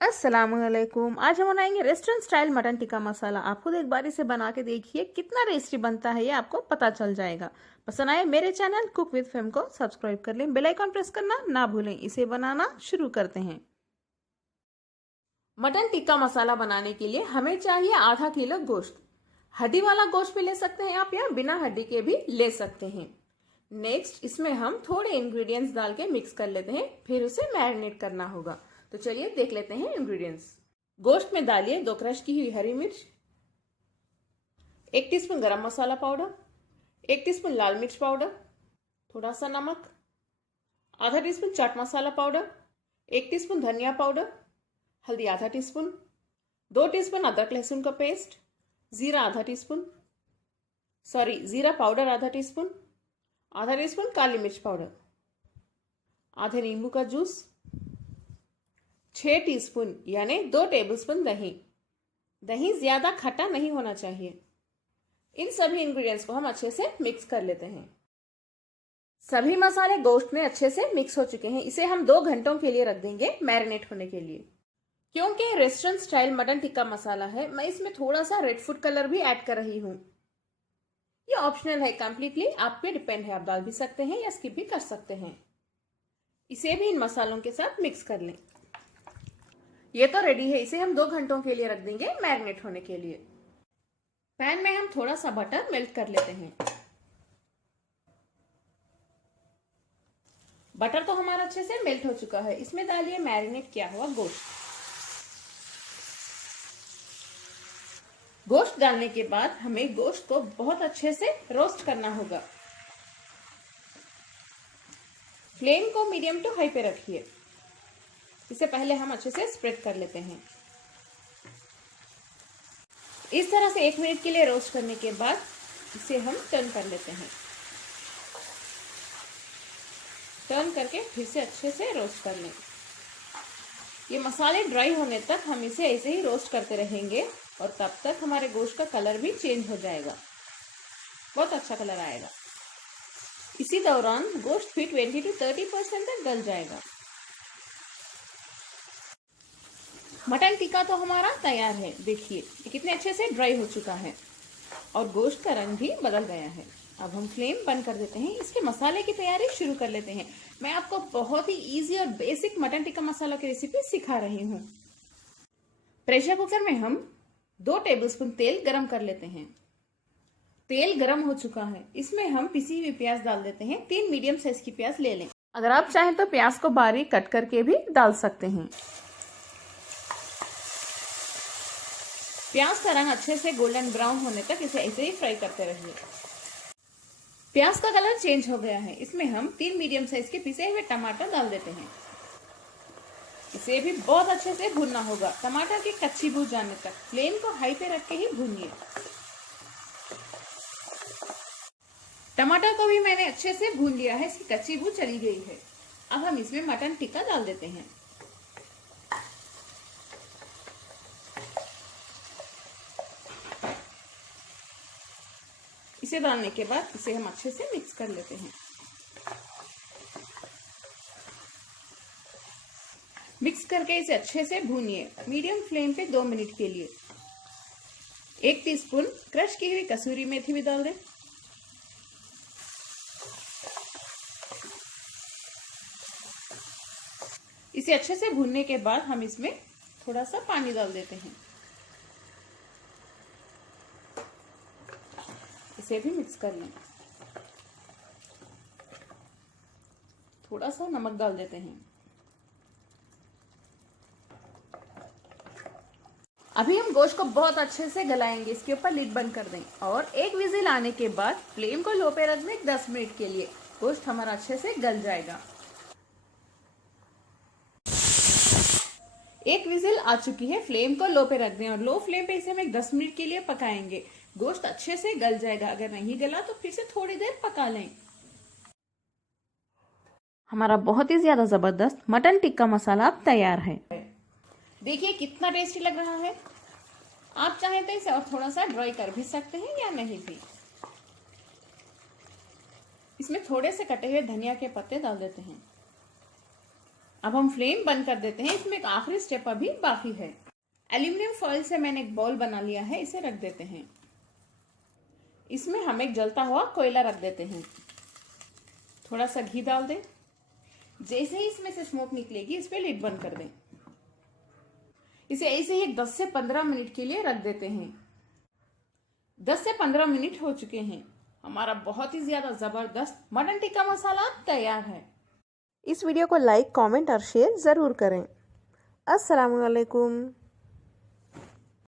अस्सलामुअलैकुम। आज हम बनाएंगे restaurant style mutton tikka masala. आप खुद एक बार इसे बना के देखिए, कितना टेस्टी बनता है ये आपको पता चल जाएगा। पसंद आए मेरे चैनल कुक विद फेम को सब्सक्राइब कर लें, बेल आइकन प्रेस करना ना भूलें। इसे बनाना शुरू करते हैं। मटन टिक्का मसाला बनाने के लिए हमें चाहिए आधा किलो गोश्त। हड्डी वाला गोश्त भी ले सकते हैं आप, या बिना हड्डी के भी ले सकते हैं। नेक्स्ट इसमें हम थोड़े इंग्रेडिएंट्स डाल के मिक्स कर लेते हैं, फिर उसे मैरिनेट करना होगा। तो चलिए देख लेते हैं इंग्रेडिएंट्स। गोश्त में डालिए 2 क्रश की हुई हरी मिर्च, 1 टीस्पून गरम मसाला पाउडर, 1 टीस्पून लाल मिर्च पाउडर, थोड़ा सा नमक, आधा teaspoon chaat masala powder, 1 teaspoon धनिया पाउडर, हल्दी आधा टीस्पून, 2 टीस्पून अदरक लहसुन का पेस्ट, जीरा आधा टीस्पून, जीरा पाउडर आधा टीस्पून, आधा टीस्पून काली मिर्च पाउडर, आधे नींबू का जूस, 6 टीस्पून यानी 2 टेबलस्पून दही। दही ज्यादा खट्टा नहीं होना चाहिए। इन सभी इंग्रेडिएंट्स को हम अच्छे से मिक्स कर लेते हैं। सभी मसाले गोश्त में अच्छे से मिक्स हो चुके हैं। इसे हम 2 घंटों के लिए रख देंगे मैरिनेट होने के लिए। क्योंकि restaurant style mutton tikka masala है, मैं इसमें थोड़ा सा रेड फूड कलर भी ऐड कर रही हूँ। ये ऑप्शनल है, कंप्लीटली आप पे डिपेंड है। आप डाल भी सकते हैं या स्किप भी कर सकते हैं। इसे भी इन मसालों के साथ मिक्स कर लें। ये तो रेडी है। इसे हम 2 घंटों के लिए रख देंगे मैरिनेट होने के लिए। पैन में हम थोड़ा सा बटर मेल्ट कर लेते हैं। बटर तो हमारा अच्छे से मेल्ट हो चुका है। इसमें डालिए मैरिनेट किया हुआ गोश्त। गोश्त डालने के बाद हमें गोश्त को बहुत अच्छे से रोस्ट करना होगा। फ्लेम को मीडियम टू हाई पे रखिए। इसे पहले हम अच्छे से स्प्रेड कर लेते हैं। इस तरह से 1 मिनट के लिए रोस्ट करने के बाद इसे हम टर्न कर लेते हैं। टर्न करके फिर से अच्छे से रोस्ट कर लें। ये मसाले ड्राई होने तक हम इसे ऐसे ही रोस्ट करते रहेंगे, और तब तक हमारे गोश्त का कलर भी चेंज हो जाएगा। बहुत अच्छा कलर आएगा। इसी दौरान गोश्त भी 20 to 30% तक गल जाएगा। मटन टिक्का तो हमारा तैयार है। देखिए ये कितने अच्छे से ड्राई हो चुका है और गोश्त का रंग भी बदल गया है। अब हम फ्लेम बंद कर देते हैं। इसके मसाले की तैयारी शुरू कर लेते हैं। मैं आपको बहुत ही इजी और बेसिक मटन टिक्का मसाला की रेसिपी सिखा रही हूँ। प्रेशर कुकर में हम 2 टेबलस्पून तेल गरम कर लेते हैं। तेल गरम हो चुका है। इसमें हम पिसी हुई प्याज डाल देते हैं। 3 मीडियम साइज की प्याज ले लें। अगर आप चाहें तो प्याज को बारीक कट करके भी डाल सकते हैं। प्याज का रंग अच्छे से गोल्डन ब्राउन होने तक इसे ऐसे ही फ्राई करते रहिए। प्याज का कलर चेंज हो गया है। इसमें हम 3 मीडियम साइज के पिसे हुए टमाटर डाल देते हैं। इसे भी बहुत अच्छे से भूनना होगा, टमाटर की कच्ची बू जाने तक। फ्लेम को हाई पे रख के ही भूनिए। टमाटर को भी मैंने अच्छे से भून लिया है। इसकी कच्ची बू चली गई है। अब हम इसमें मटन टिक्का डाल देते हैं। इसे डालने के बाद इसे हम अच्छे से मिक्स कर लेते हैं। मिक्स करके इसे अच्छे से भूनिए मीडियम फ्लेम पे 2 मिनट के लिए। 1 टीस्पून क्रश की हुई कसूरी मेथी भी डाल दें। इसे अच्छे से भूनने के बाद हम इसमें थोड़ा सा पानी डाल देते हैं। इसे भी मिक्स कर लें। थोड़ा सा नमक डाल देते हैं। अभी हम गोश्त को बहुत अच्छे से गलाएंगे। इसके ऊपर लिड बंद कर दें और 1 विजिल आने के बाद फ्लेम को लो पे रख दें 10 मिनट के लिए। गोश्त हमारा अच्छे से गल जाएगा। 1 विजिल आ चुकी है। फ्लेम को लो पे रख दें और लो फ्लेम पे इसे हम 10 मिनट के लिए पकाएंगे। गोश्त अच्छे से गल जाएगा। अगर नहीं गला तो फिर से थोड़ी देर पका लें। हमारा बहुत ही ज्यादा जबरदस्त मटन टिक्का मसाला अब तैयार है। देखिए कितना टेस्टी लग रहा है। आप चाहें तो इसे और थोड़ा सा ड्राई कर भी सकते हैं या नहीं भी। इसमें थोड़े से कटे हुए धनिया के पत्ते डाल देते हैं। अब हम फ्लेम बंद कर देते हैं। इसमें एक आखिरी स्टेप अभी बाकी है। एल्यूमिनियम फॉइल से मैंने एक बॉल बना लिया है, इसे रख देते हैं। इसमें हम एक जलता हुआ कोयला रख देते हैं। थोड़ा सा घी डाल दें। जैसे ही इसमें से स्मोक निकलेगी इस पे लिड बंद कर दें। इसे ऐसे ही 10 से 15 मिनट के लिए रख देते हैं। 10 से 15 मिनट हो चुके हैं। हमारा बहुत ही ज्यादा जबरदस्त मटन टिक्का मसाला तैयार है। इस वीडियो को लाइक, कमेंट और शेयर ज़रूर करें। अस्सलामुअलैकुम।